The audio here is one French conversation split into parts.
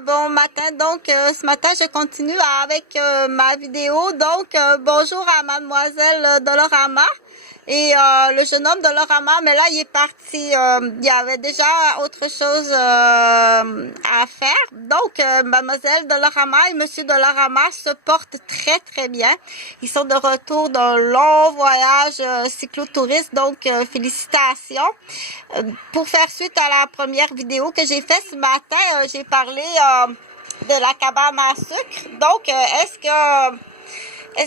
Bon matin, donc ce matin je continue avec ma vidéo. Donc bonjour à mademoiselle Dolorama et le jeune homme Dolorama, mais là il est parti, il y avait déjà autre chose à faire. Donc mademoiselle Dolorama et monsieur Dolorama se portent très très bien. Ils sont de retour d'un long voyage cyclotouriste, donc félicitations. Pour faire suite à la première vidéo que j'ai faite ce matin, j'ai parlé de la cabane à sucre. Donc, est-ce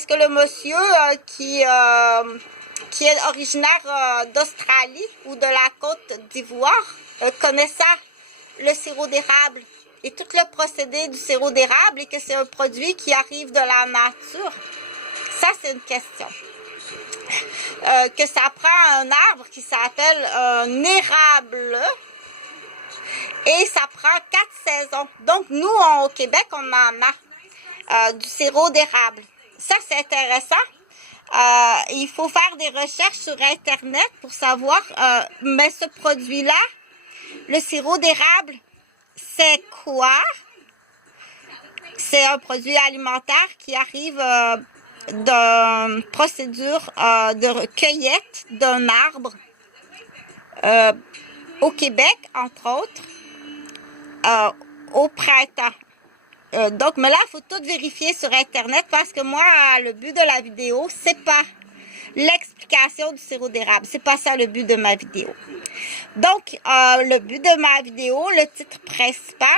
que le monsieur qui est originaire d'Australie ou de la Côte d'Ivoire connaît ça, le sirop d'érable et tout le procédé du sirop d'érable et que c'est un produit qui arrive de la nature? Ça, c'est une question. Que ça prend un arbre qui s'appelle un érable et ça prend 4 saisons. Donc, nous, au Québec, on en a du sirop d'érable. Ça, c'est intéressant. Il faut faire des recherches sur Internet pour savoir, mais ce produit-là, le sirop d'érable, c'est quoi? C'est un produit alimentaire qui arrive d'une procédure de cueillette d'un arbre au Québec, entre autres, au printemps. Donc, mais là, il faut tout vérifier sur Internet parce que moi, le but de la vidéo, c'est pas l'explication du sirop d'érable. C'est pas ça le but de ma vidéo. Donc, le but de ma vidéo, le titre principal,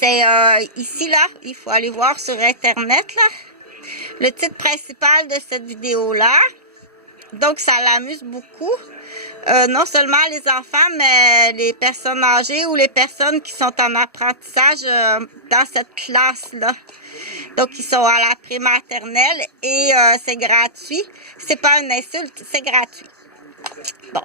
c'est ici, là. Il faut aller voir sur Internet, là. Le titre principal de cette vidéo-là, donc ça l'amuse beaucoup, non seulement les enfants, mais les personnes âgées ou les personnes qui sont en apprentissage dans cette classe-là. Donc, ils sont à la prématernelle et c'est gratuit. C'est pas une insulte, c'est gratuit. Bon.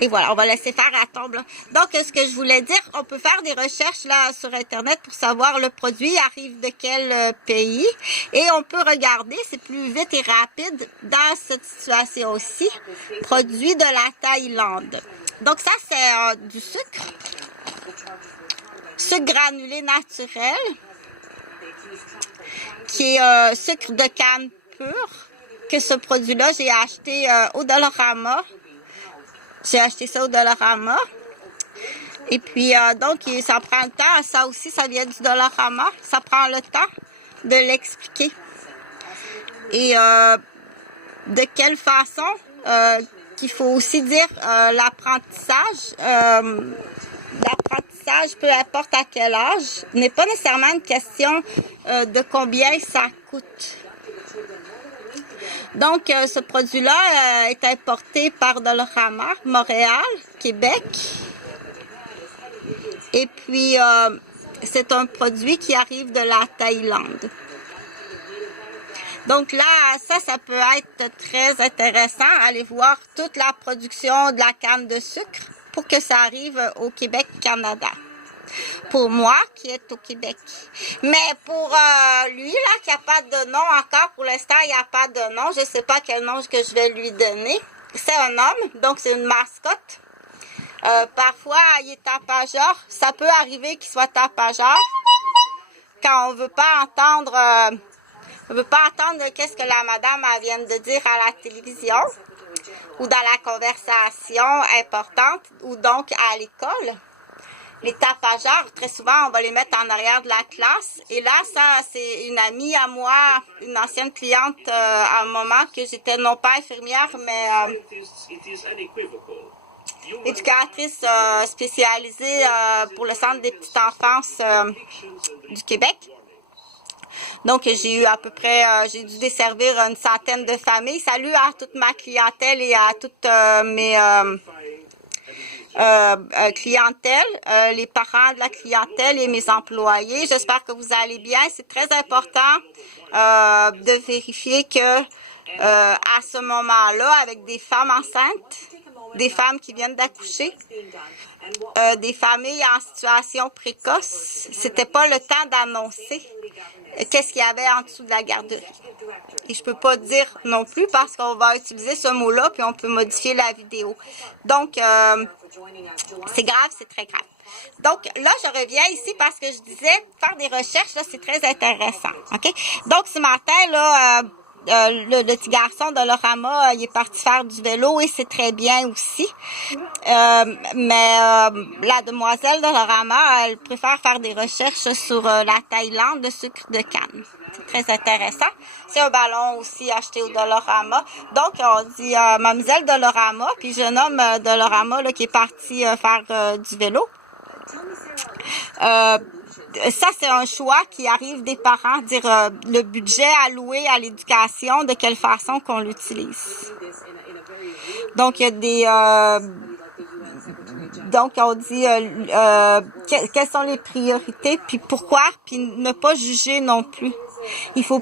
Et voilà, on va laisser faire à tombe là. Donc, ce que je voulais dire, on peut faire des recherches là sur Internet pour savoir le produit arrive de quel pays. Et on peut regarder, c'est plus vite et rapide dans cette situation aussi, produit de la Thaïlande. Donc, ça, c'est du sucre. Sucre granulé naturel, qui est sucre de canne pur, que ce produit-là, j'ai acheté au Dollarama. J'ai acheté ça au Dollarama. Et puis, donc, ça prend le temps. Ça aussi, ça vient du Dollarama. Ça prend le temps de l'expliquer. Et de quelle façon, qu'il faut aussi dire l'apprentissage. L'apprentissage, peu importe à quel âge, n'est pas nécessairement une question de combien ça coûte. Donc, ce produit-là est importé par Dollarama, Montréal, Québec. Et puis, c'est un produit qui arrive de la Thaïlande. Donc là, ça peut être très intéressant. Allez voir toute la production de la canne de sucre pour que ça arrive au Québec, Canada. Pour moi, qui est au Québec. Mais pour lui, là, qui n'a pas de nom encore, pour l'instant, il n'y a pas de nom. Je ne sais pas quel nom que je vais lui donner. C'est un homme, donc c'est une mascotte. Parfois, il est tapageur. Ça peut arriver qu'il soit tapageur quand on ne veut pas entendre... on veut pas entendre qu'est-ce que la madame vient de dire à la télévision ou dans la conversation importante ou donc à l'école. Les tapageurs, très souvent, on va les mettre en arrière de la classe. Et là, ça, c'est une amie à moi, une ancienne cliente à un moment que j'étais non pas infirmière, mais éducatrice spécialisée pour le Centre des petites enfances du Québec. Donc, j'ai eu à peu près, j'ai dû desservir une centaine de familles. Salut à toute ma clientèle et à toutes mes clientèle, les parents de la clientèle et mes employés. J'espère que vous allez bien. C'est très important de vérifier que à ce moment-là, avec des femmes enceintes, des femmes qui viennent d'accoucher, des familles en situation précoce, c'était pas le temps d'annoncer qu'est-ce qu'il y avait en dessous de la garderie. Et je peux pas dire non plus parce qu'on va utiliser ce mot-là puis on peut modifier la vidéo. Donc, c'est grave, c'est très grave. Donc, là, je reviens ici parce que je disais, faire des recherches, là, c'est très intéressant. OK? Donc, ce matin, là, le petit garçon de Lorama, il est parti faire du vélo et c'est très bien aussi. Mais la demoiselle de Lorama, elle préfère faire des recherches sur la Thaïlande, le sucre de canne. C'est très intéressant. C'est un ballon aussi acheté au Dolorama. Donc, on dit mademoiselle Dolorama, puis jeune homme Dolorama là, qui est parti faire du vélo. Ça, c'est un choix qui arrive des parents, dire le budget alloué à l'éducation, de quelle façon qu'on l'utilise. Donc, il y a des... donc, on dit quelles sont les priorités, puis pourquoi, puis ne pas juger non plus. Il faut